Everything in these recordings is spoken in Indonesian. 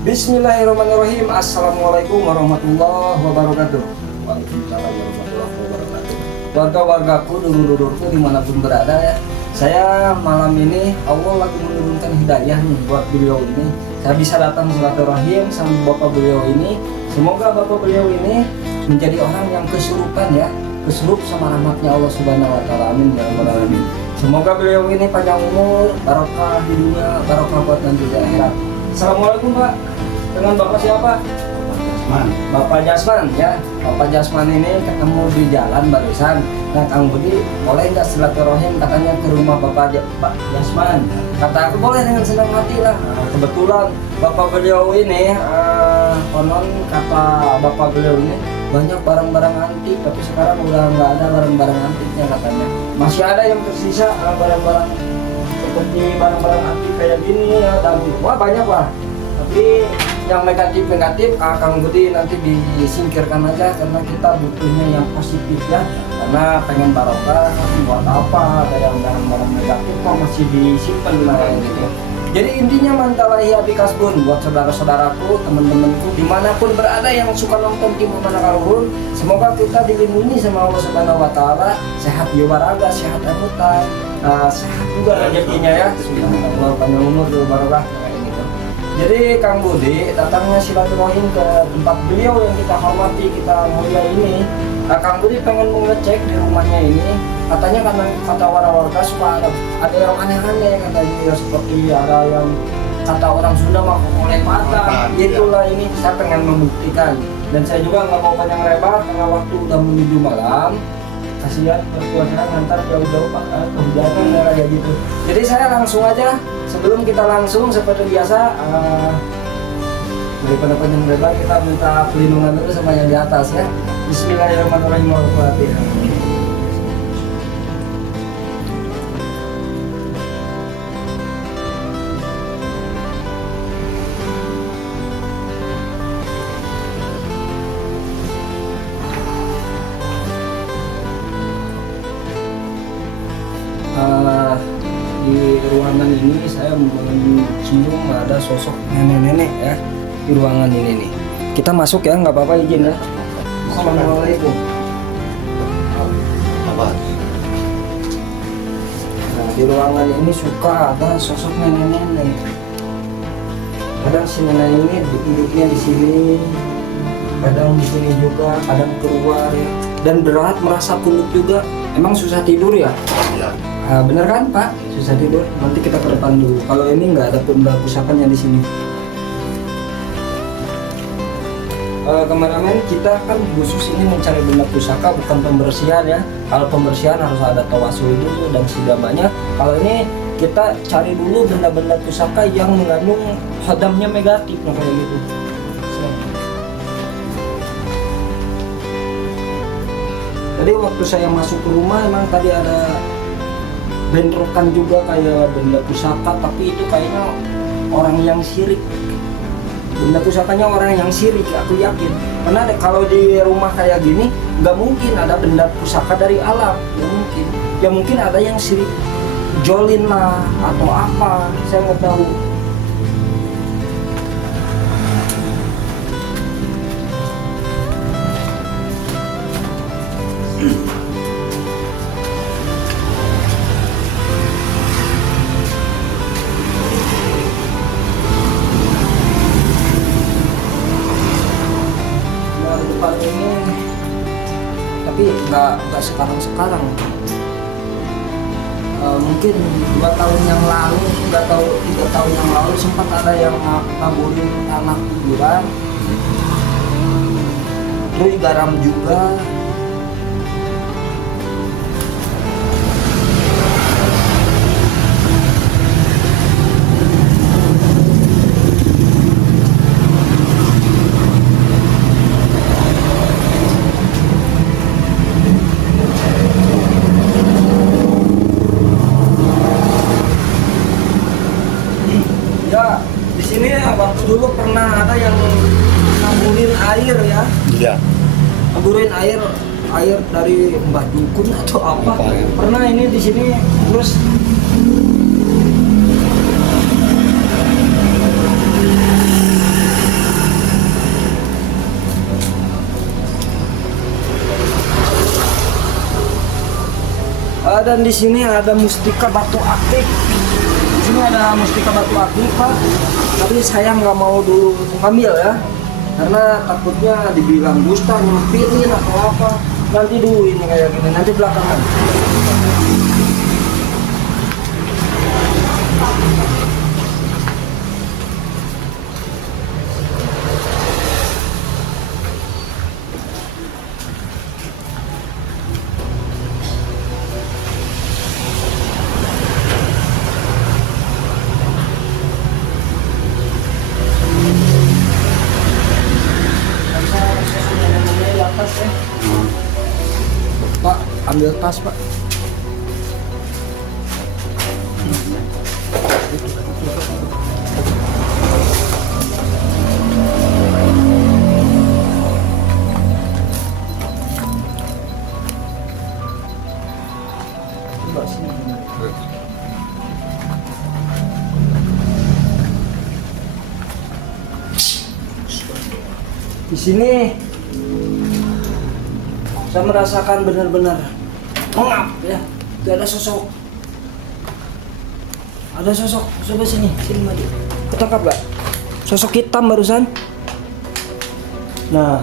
Bismillahirrahmanirrahim. Assalamualaikum warahmatullahi wabarakatuh. Waalaikumsalam warahmatullahi wabarakatuh. Warga-wargaku, dulur-dulurku dimanapun berada ya. Saya malam ini Allah lagi menurunkan hidayah nih buat beliau ini. Saya bisa datang silaturahim sama bapak beliau ini. Semoga bapak beliau ini menjadi orang yang kesurupan ya, kesurup sama rahmatnya Allah Subhanahu Wa Taala. Amin ya rabbal alamin. Semoga beliau ini panjang umur, barokah di dunia, barokah buat nanti di akhirat. Assalamualaikum Pak. Dengan Bapak siapa? Bapak Jasman ya. Bapak Jasman ini ketemu di jalan barusan. Nah Kang Budi, boleh nggak silaturahim katanya ke rumah Bapak Jasman? Kata aku boleh dengan senang hati lah. Nah, kebetulan Bapak beliau ini, konon kata Bapak beliau ini banyak barang-barang antik, tapi sekarang udah nggak ada barang-barang antiknya katanya. Masih ada yang tersisa barang-barang seperti barang-barang antik kayak gini ya, dan wah banyak lah. Tapi yang negatif Kang Budi nanti disingkirkan aja karena kita butuhnya yang positif ya, karena pengen barokah. Buat apa ada yang barang-barang negatif kok masih disimpan lah gitu. Jadi intinya mantalahi abi kasbun buat saudara-saudaraku, teman-temanku dimanapun berada yang suka nonton Tim Mana Kaluhur, semoga kita dilindungi sama Allah Subhanahu Wa Taala, sehat jiwa raga, sehat anutan, sehat juga rezekinya ya. Subhanallah, panjang umur barokah. Jadi Kang Budi datangnya silaturahim ke tempat beliau yang kita hormati, kita mulia ini. Kang Budi pengen mengecek di rumahnya ini. Katanya karena kata warga suka ada yang aneh-aneh katanya ya, seperti ada yang kata orang Sunda mah oleh mata. Itulah ini saya pengen membuktikan. Dan saya juga nggak mau panjang lebar karena waktu udah menuju malam. Kasihan berpuasa ngantar jauh-jauh Pak, kehujanan kayak gitu. Jadi saya langsung aja. Sebelum kita langsung seperti biasa, daripada panjang lebar kita minta perlindungan dulu sama yang di atas ya. Bismillahirrahmanirrahim. Di ruangan ini saya mencium ada sosok nenek-nenek ya di ruangan ini nih. Kita masuk ya, nggak apa-apa, izin ya. Assalamualaikum. Nah di ruangan ini suka ada sosok nenek-nenek. Kadang si nenek ini duduknya di sini, kadang di sini juga, kadang keluar ya. Dan berat, merasa punuk juga. Emang susah tidur ya? Iya. Bener kan Pak? Susah tidur. Nanti kita ke depan dulu. Kalau ini nggak ada benda pusakanya di sini. Kameramen kita kan khusus ini mencari benda pusaka, bukan pembersihan ya. Kalau pembersihan harus ada tawasul dulu dan segamanya. Kalau ini kita cari dulu benda-benda pusaka yang mengandung khodamnya negatif, nah kayak gitu. Tadi waktu saya masuk ke rumah emang tadi ada bentrokan juga kayak benda pusaka, tapi itu kayaknya orang yang syirik. Benda pusakanya orang yang syirik, aku yakin. Karena kalau di rumah kayak gini nggak mungkin ada benda pusaka dari alam, nggak mungkin. Ya mungkin ada yang syirik jolin lah atau apa, saya nggak tahu. Depan ini tapi nggak sekarang mungkin 2 tahun yang lalu, 3 tahun yang lalu sempat ada yang ngaburin tanah kuburan, terus garam juga. Ya, di sini waktu dulu pernah ada yang ngaburin air ya. Iya. Ngaburin air dari Mbah Dukun atau apa. Pernah ini di sini terus Dan di sini ada mustika batu akik. Di sini ada mustika batu akik, Pak. Tapi saya nggak mau dulu ngambil ya, karena takutnya dibilang dusta, nyempirin atau apa. Nanti dulu ini kayak gini, nanti belakangan. Pak, ambil tas, Pak. Coba sini. Di sini saya merasakan benar-benar mengap ya. Tidak ada sosok. Ada sosok. Coba sini maju. Ketangkap gak? Sosok hitam barusan. Nah,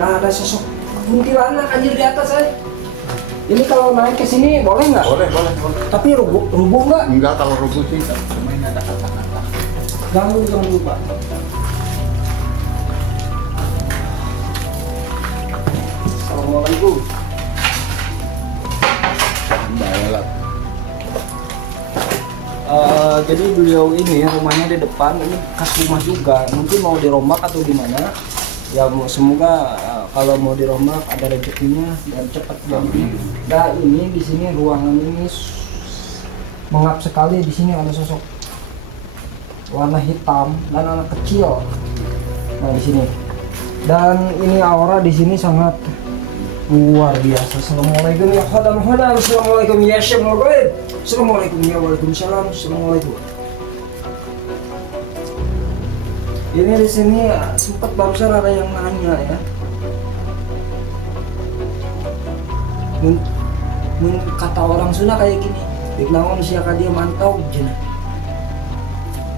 ada sosok kuntilanak anjir di atas saya. Ini kalau naik ke sini boleh nggak? Boleh. Tapi rubuh nggak? Enggak, kalau rubuh sih cuma ini ada kata-kata. Ganggu Pak. Assalamualaikum. Baiklah. Jadi beliau ini rumahnya di depan, ini khas rumah juga. Mungkin mau dirombak atau gimana? Ya semoga kalau mau dirombak ada rezekinya dan cepat jadi. Nah ini di sini ruangan ini mengap sekali. Di sini ada sosok warna hitam dan anak kecil. Nah di sini. Dan ini aura di sini sangat luar biasa. Assalamualaikum ya khadam. Assalamualaikum ya syamul ghaib. Assalamualaikum ya waalaikumsalam. Assalamualaikum. Ini di sini sempat barusan ada yang nanya ya. Kata orang Sunda kayak gini, "Diknaon siapa dia mantau jenah."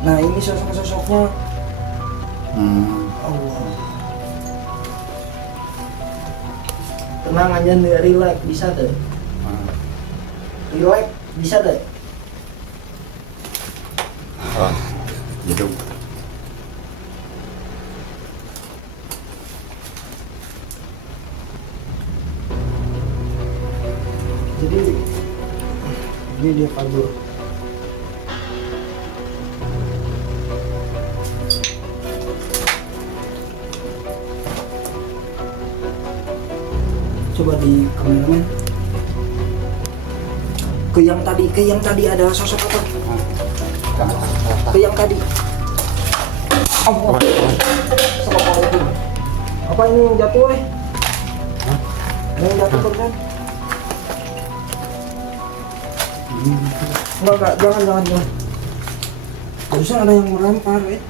Nah ini sosok-sosoknya. Allah. Tenang aja nih, relax bisa deh. Relax bisa deh. Gitu. Jadi ini dia kabur. Coba di kameramen. Ke yang tadi ada sosok apa? Ke yang tadi. Allah. Assalamualaikum. Apa ini yang jatuh eh? Yang jatuh barusan? Enggak, jangan. Barusan ada yang melempar eh.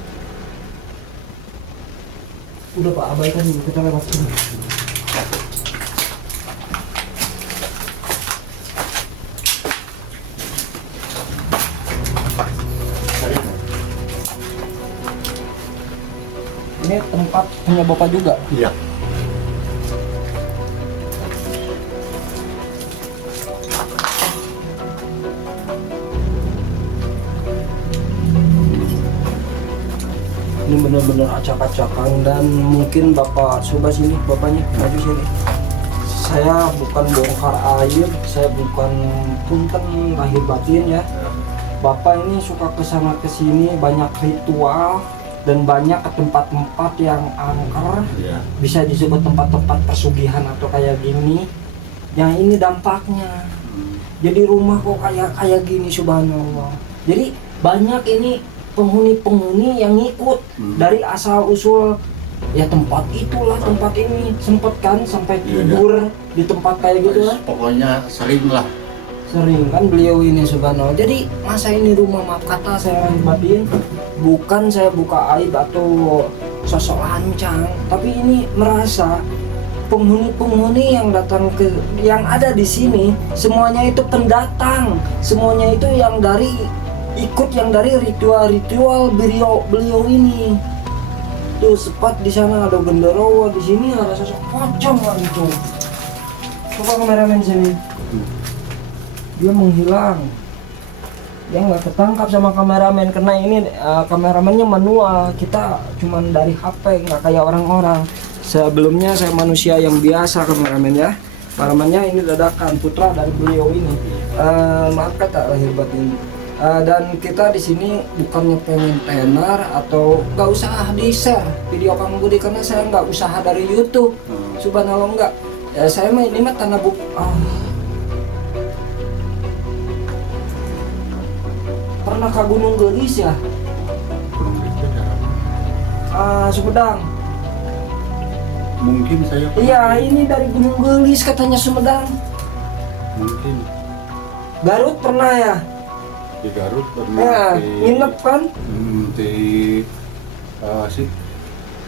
Udah Pak, abaikan dulu, kita lewat sini. Ini tempat punya Bapak juga? Iya. Ini benar-benar acak-acakan dan mungkin Bapak coba sini, Bapaknya maju sini. Saya bukan bongkar air, saya bukan punten lahir batin ya. Bapak ini suka kesana kesini, banyak ritual dan banyak ke tempat-tempat yang angker, bisa disebut tempat-tempat pesugihan atau kayak gini. Yang ini dampaknya. Jadi rumah kok kayak gini, subhanallah. Jadi banyak ini penghuni-penghuni yang ngikut dari asal usul ya tempat itulah, tempat ini sempet kan sampai tidur di tempat kayak gitu lah. Pokoknya sering lah. Sering kan beliau ini subhanallah. Jadi masa ini rumah, maaf kata saya lahir batin, bukan saya buka aib atau sosok lancang, tapi ini merasa penghuni-penghuni yang datang yang ada di sini semuanya itu pendatang, semuanya itu yang dari ritual-ritual beliau ini. Tuh sempat di sana ada genderuwo, di sini ada sosok pocong lagi tuh. Coba kameramen sini. Dia menghilang. Dia nggak ketangkap sama kameramen karena ini kameramennya manual. Kita cuman dari HP, nggak kayak orang-orang. Sebelumnya saya manusia yang biasa kameramen ya. Kameramannya ini dadakan putra dari beliau ini. Maaf kata lahir batin. Dan kita di sini bukannya pengen tenar atau nggak usah di share video Kang Budi karena saya nggak usaha dari YouTube. Subhanallah nggak. Saya mah ini mah tanah pernah ke Gunung Gelis ya? Gunung Gelis daerah Sumedang. mungkin saya pernah. Iya, ini dari Gunung Gelis katanya Sumedang. Mungkin Garut pernah ya? di Garut pernah. Ya, nginep kan? Di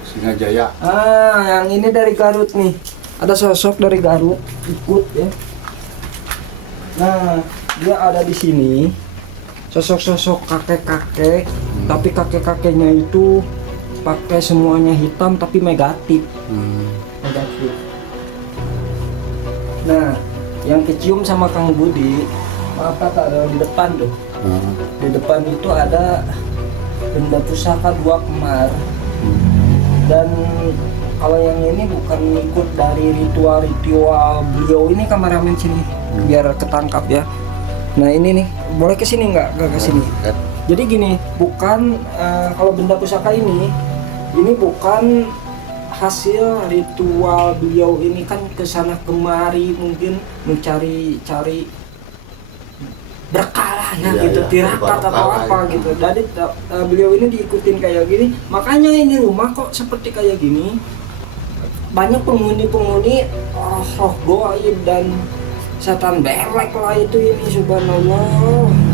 Singajaya. Yang ini dari Garut nih. Ada sosok dari Garut ikut ya. Nah, dia ada di sini. Sosok-sosok kakek-kakek, tapi kakek-kakeknya itu pakai semuanya hitam tapi negatif. Negatif. Nah, yang kecium sama Kang Budi, maaf kata ada di depan tuh. Di depan itu ada benda pusaka dua kemar. Dan kalau yang ini bukan ikut dari ritual-ritual beliau ini, kameramen sini biar ketangkap ya. Nah ini nih, boleh ke sini nggak ke sini? Jadi gini, bukan kalau benda pusaka ini bukan hasil ritual beliau ini kan kesana kemari mungkin mencari berkah lah ya, gitu, tirakat atau apa gitu. Jadi beliau ini diikutin kayak gini, makanya ini rumah kok seperti kayak gini. Banyak penghuni-penghuni roh goib dan setan belek lah itu ini, subhanallah.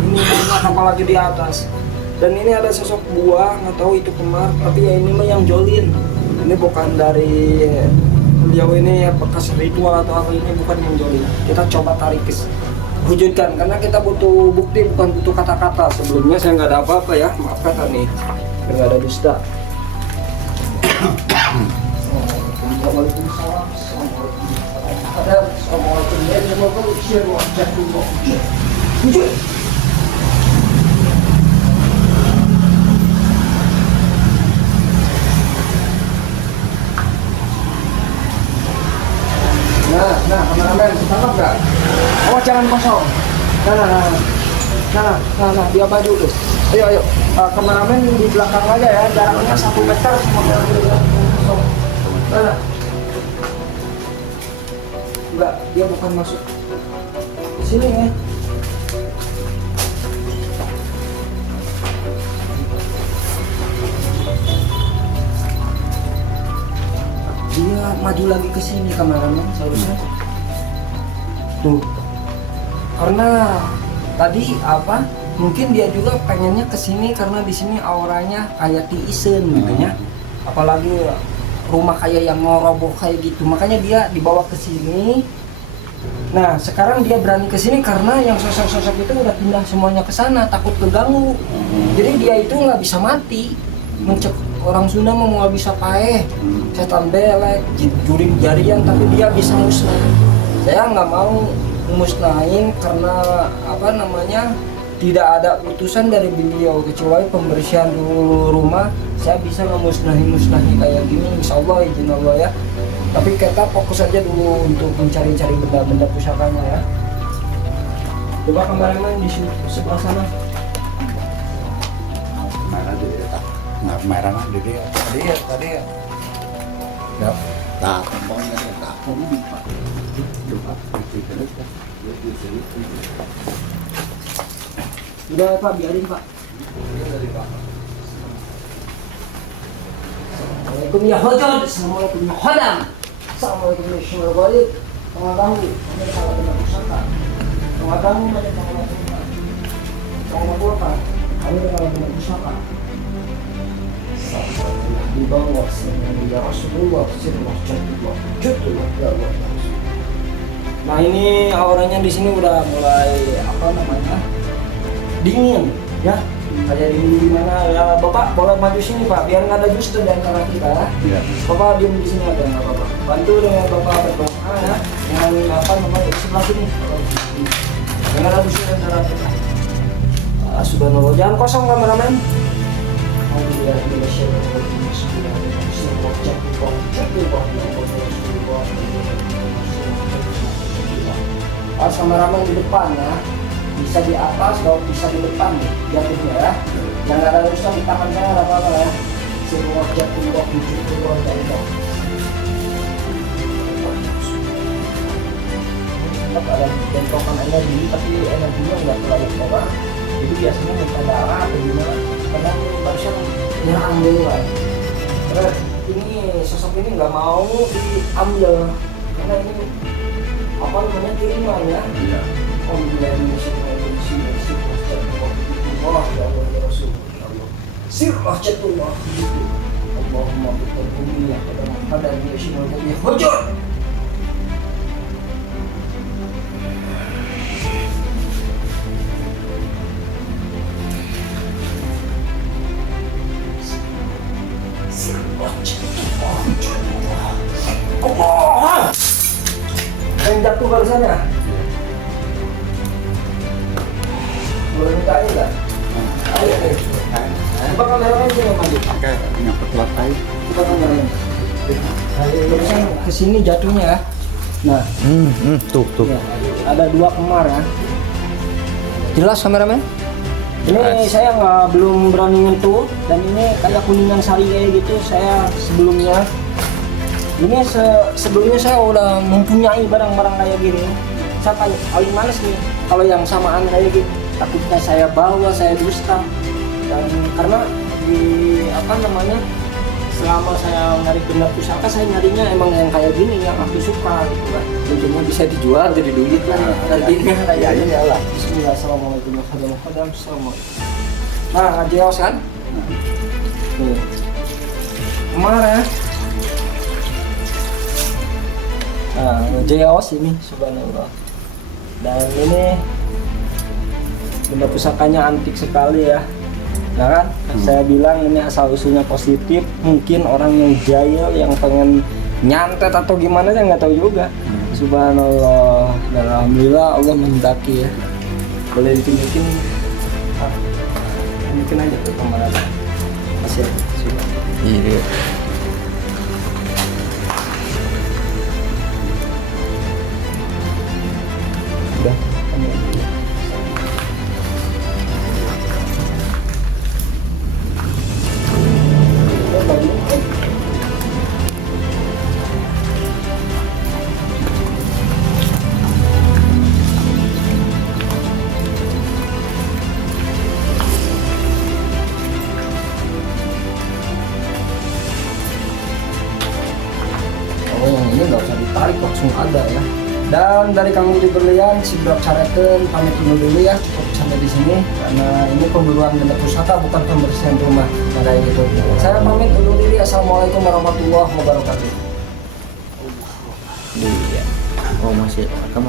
Ini banyak apalagi di atas. Dan ini ada sosok buah, nggak tahu itu kemar, tapi ya ini mah yang jolin. Ini bukan dari beliau ini ya, bekas ritual atau apa, ini bukan yang jolin. Kita coba tarik wujudkan karena kita butuh bukti, bukan butuh kata-kata. Sebelumnya saya nggak ada apa-apa ya, maaf kata nih, nggak ada dusta. Waalaikumsalam. Assalamualaikum warahmatullahi wabarakatuh. Nah, kameramen, tangkap nggak? Awas jangan kosong. Nah, dia baju tuh. Ayo, kameramen di belakang aja ya, jaraknya 1 meter sama kameramen. Nah. Enggak, dia bukan masuk ke sini ya. Dia maju lagi ke sini kameramen seharusnya. Tuh. Karena tadi apa? Mungkin dia juga pengennya ke sini karena di sini auranya kayak tiisen gitu ya. Apalagi rumah kayak yang ngoroboh kayak gitu, makanya dia dibawa ke sini. Nah sekarang dia berani ke sini karena yang sosok-sosok itu udah pindah semuanya ke sana, takut keganggu. Jadi dia itu nggak bisa mati. Orang Sunda mau nggak bisa paeh, setan belek, juring jarian, tapi dia bisa musnah. Saya nggak mau musnahin karena apa namanya, tidak ada utusan dari beliau kecuali pembersihan dulu rumah. Saya bisa memusnahi kayak gini, insya Allah izin Allah ya. Tapi kita fokus aja dulu untuk mencari-cari benda-benda pusakanya ya. Coba kameramen di sebelah sana. Merah dulu ya, nggak merah mah jadi ya. Tadi ya. Ya, tak kompongnya tak kombi pak. Lupa itu terus kan. Udah Pak, biarin Pak. Assalamualaikum ya hajat. Assalamualaikum ya hadam. Assalamualaikum ya syurga. Pengadang, ini salah benar pusaka. Pengadang, ini salah benar. Pengadang, ini salah benar pusaka. dibawa ya Rasulullah sirrah jatullah ya Allah. Nah ini auranya di sini udah mulai apa namanya dingin ya, kayak dingin gimana ya. Bapak boleh maju sini Pak biar nggak ada dusta di antara kita. Iya. Bapak diam di sini aja nggak apa-apa. Bantu dengan Bapak berdoa ya, dengan apa namanya di sebelah sini. Jangan ada dusta di antara kita. Subhanallah, jangan kosong kameramen. Pas kameramen di depan ya, bisa di atas atau bisa di depan nih jatuhnya ya. Jangan ada rusak di tangan saya ada apa-apa ya. Semua jatuh kok jatuh. Tetap ada bentrokan energi tapi energinya nggak terlalu kuat. Jadi biasanya minta darah atau gimana, karena barusan nyerang duluan. Terus ini sosok ini nggak mau diambil karena ini apa namanya kiriman ya. Iya. Alhamdulillah ini sirrah jatullah gitu. Allahumma biqulbi ya pada Muhammad dan Yashimul Nabi hujur. Allah. Yang jatuh barusan ya? Boleh minta air nggak? Air. Coba kameramen sini maju. Oke, nyangkut kuat air. Coba kameramen. Barusan kesini jatuhnya ya. Nah, Tuh. ya, ada 2 kemar ya. Jelas kameramen? Ini Jelas. saya belum berani nyentuh dan ini kayak kuningan sari kayak gitu. Saya sebelumnya ini sebelumnya saya udah mempunyai barang-barang kayak gini. Saya paling males nih kalau yang samaan kayak gini. Takutnya saya bawa, saya dusta. Dan karena di apa namanya selama saya nyari benda pusaka, saya nyarinya emang yang kayak gini yang aku suka gitu kan. Tentunya bisa dijual jadi duit kan. Nantinya kayak gini ya lah. Bismillah, assalamualaikum warahmatullahi wabarakatuh. Assalamualaikum. Nah, jeos kan? Nih. Kemarin nah, jeos ini subhanallah. Dan ini benda pusakanya antik sekali ya. Nah kan, saya bilang ini asal usulnya positif. Mungkin orang yang jahil yang pengen nyantet atau gimana saya nggak tahu juga. Subhanallah. Dan alhamdulillah Allah menghendaki ya. Boleh ditunjukin, mungkin aja ke kamera. Masih ada. Iya. Udah. Oh, ini nggak usah ditarik, langsung ada ya. Dan dari Kang Budi Berlian, si Bro Careten pamit dulu ya, cukup sampai di sini karena ini pemburuan benda pusaka bukan pembersihan rumah kayak gitu. Saya pamit undur diri. Assalamualaikum warahmatullahi wabarakatuh. Iya. Oh, masih. Kamu